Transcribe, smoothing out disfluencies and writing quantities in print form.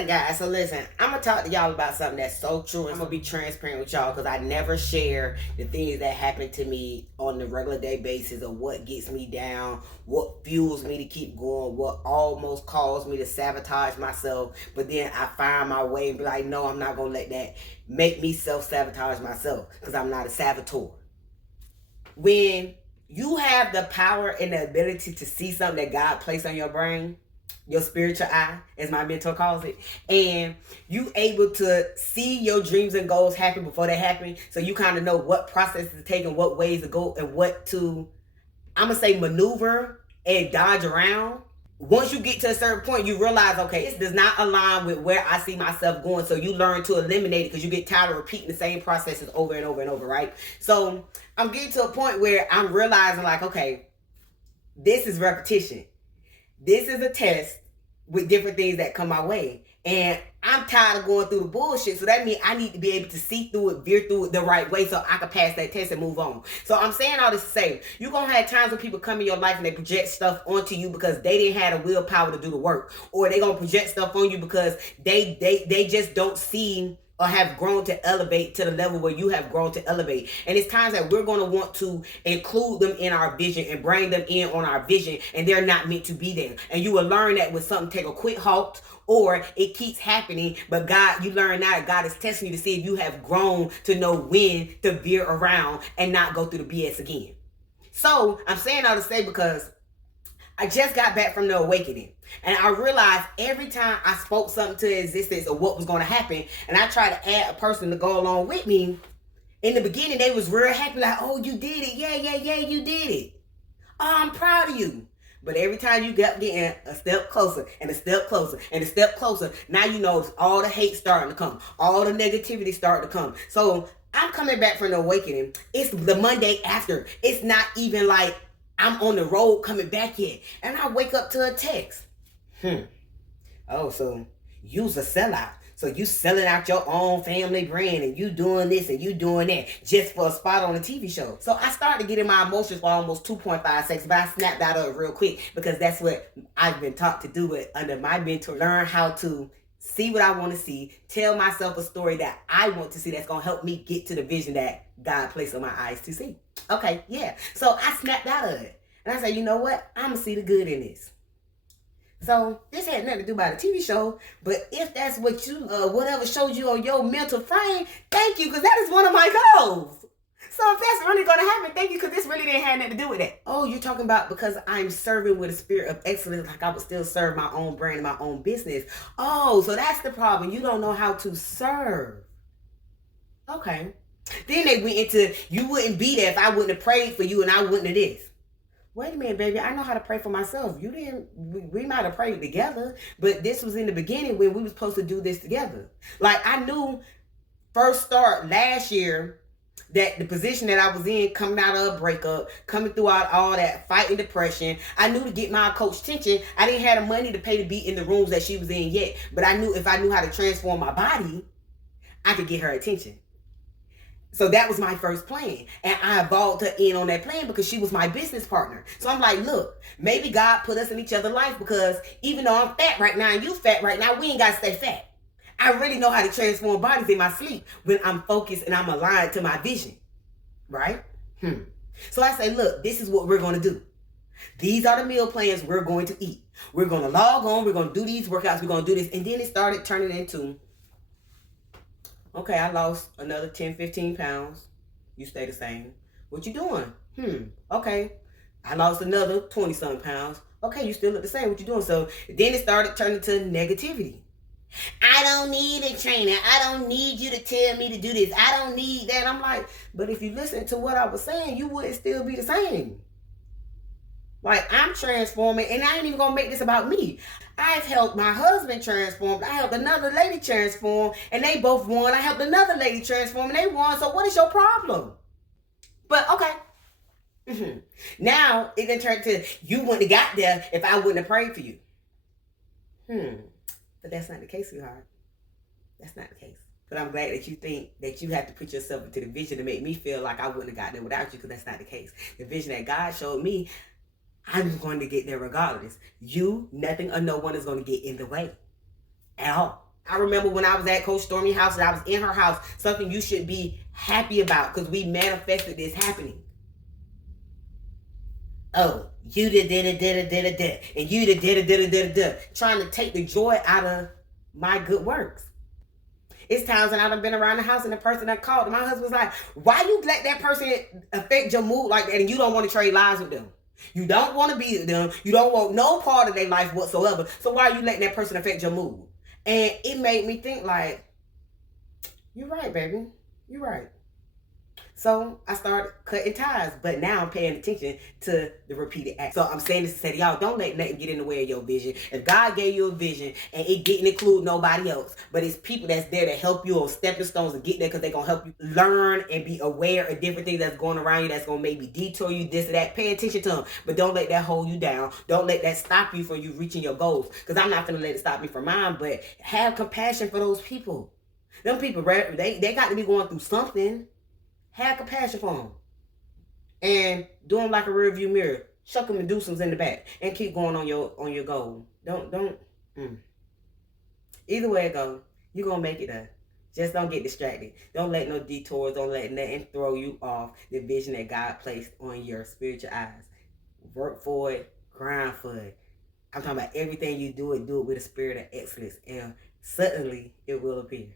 Listen, guys, so listen, I'm going to talk to y'all about something that's so true. I'm going to be transparent with y'all because I never share the things that happen to me on the regular day basis of what gets me down, what fuels me to keep going, what almost caused me to sabotage myself. But then I find my way and be like, no, I'm not going to let that make me self-sabotage myself because I'm not a saboteur. When you have the power and the ability to see something that God placed on your brain, your spiritual eye, as my mentor calls it, and you able to see your dreams and goals happen before they happen, so you kind of know what processes to take and what ways to go and what to, I'm gonna say, maneuver and dodge around. Once you get to a certain point, you realize, okay, this does not align with where I see myself going, so you learn to eliminate it because you get tired of repeating the same processes over and over and over, right? So I'm getting to a point where I'm realizing, like, okay, this is repetition. This is a test with different things that come my way. And I'm tired of going through the bullshit. So that means I need to be able to see through it, veer through it the right way so I can pass that test and move on. So I'm saying all this to say, you're going to have times when people come in your life and they project stuff onto you because they didn't have the willpower to do the work. Or they're going to project stuff on you because they just don't see or have grown to elevate to the level where you have grown to elevate. And it's times that we're going to want to include them in our vision and bring them in on our vision, and they're not meant to be there. And you will learn that when something take a quick halt or it keeps happening, but God, you learn now that God is testing you to see if you have grown to know when to veer around and not go through the BS again. So I'm saying all to say because I just got back from the awakening, and I realized every time I spoke something to existence of what was going to happen, and I tried to add a person to go along with me, in the beginning they was real happy, like, oh, you did it, yeah, you did it. Oh, I'm proud of you. But every time you got getting a step closer and a step closer and a step closer, now you know all the hate starting to come, all the negativity starting to come. So I'm coming back from the awakening. It's the Monday after. It's not even like I'm on the road coming back yet. And I wake up to a text. Oh, so you's a sellout. So you selling out your own family brand and you doing this and you doing that just for a spot on a TV show. So I started getting my emotions for almost 2.5 seconds, but I snapped out of it real quick because that's what I've been taught to do it under my mentor. Learn how to see what I want to see, tell myself a story that I want to see that's going to help me get to the vision that God placed on my eyes to see. Okay, yeah. So I snapped out of it. And I said, you know what? I'm going to see the good in this. So this had nothing to do about a TV show, but if that's what you, whatever showed you on your mental frame, thank you, because that is one of my goals. So if that's really going to happen, thank you, because this really didn't have nothing to do with that. Oh, you're talking about because I'm serving with a spirit of excellence, like I would still serve my own brand and my own business. Oh, so that's the problem. You don't know how to serve. Okay. Then they went into, you wouldn't be there if I wouldn't have prayed for you and I wouldn't have this. Wait a minute, baby. I know how to pray for myself. You didn't, we might have prayed together, but this was in the beginning when we were supposed to do this together. Like I knew first start last year that the position that I was in, coming out of a breakup, coming throughout all that fighting depression, I knew to get my coach attention, I didn't have the money to pay to be in the rooms that she was in yet. But I knew if I knew how to transform my body, I could get her attention. So that was my first plan. And I evolved her in on that plan because she was my business partner. So I'm like, look, maybe God put us in each other's life because even though I'm fat right now and you fat right now, we ain't got to stay fat. I really know how to transform bodies in my sleep when I'm focused and I'm aligned to my vision. Right? So I say, look, this is what we're going to do. These are the meal plans we're going to eat. We're going to log on. We're going to do these workouts. We're going to do this. And then it started turning into, okay, I lost another 10, 15 pounds. You stay the same. What you doing? Okay. I lost another 20-something pounds. Okay, you still look the same. What you doing? So then it started turning to negativity. I don't need a trainer. I don't need you to tell me to do this. I don't need that. I'm like, but if you listen to what I was saying, you wouldn't still be the same. Like, I'm transforming, and I ain't even going to make this about me. I've helped my husband transform. I helped another lady transform, and they both won. I helped another lady transform, and they won. So what is your problem? But, okay. Now, it then turned to, you wouldn't have got there if I wouldn't have prayed for you. But that's not the case, sweetheart. That's not the case. But I'm glad that you think that you have to put yourself into the vision to make me feel like I wouldn't have got there without you, because that's not the case. The vision that God showed me, I'm going to get there regardless. You, nothing, or no one is going to get in the way at all. I remember when I was at Coach Stormy's house and I was in her house, something you should be happy about because we manifested this happening. Oh, you did it, and you did trying to take the joy out of my good works. It's times when I've been around the house and the person that called, and my husband's like, why you let that person affect your mood like that and you don't want to trade lives with them? You don't want to be with them. You don't want no part of their life whatsoever. So why are you letting that person affect your mood? And it made me think like, you're right, baby. You're right. So I started cutting ties, but now I'm paying attention to the repeated acts. So I'm saying this to say to y'all, don't let nothing get in the way of your vision. If God gave you a vision and it didn't include nobody else, but it's people that's there to help you on stepping stones to get there because they're going to help you learn and be aware of different things that's going around you that's going to maybe detour you, this or that. Pay attention to them, but don't let that hold you down. Don't let that stop you from you reaching your goals because I'm not going to let it stop me from mine, but have compassion for those people. Them people, they got to be going through something. Have compassion for them. And do them like a rear view mirror. Chuck them and do some in the back. And keep going on your goal. Don't. Either way it goes, you're going to make it there. Just don't get distracted. Don't let no detours, don't let nothing throw you off the vision that God placed on your spiritual eyes. Work for it. Grind for it. I'm talking about everything you do it with a spirit of excellence. And suddenly it will appear.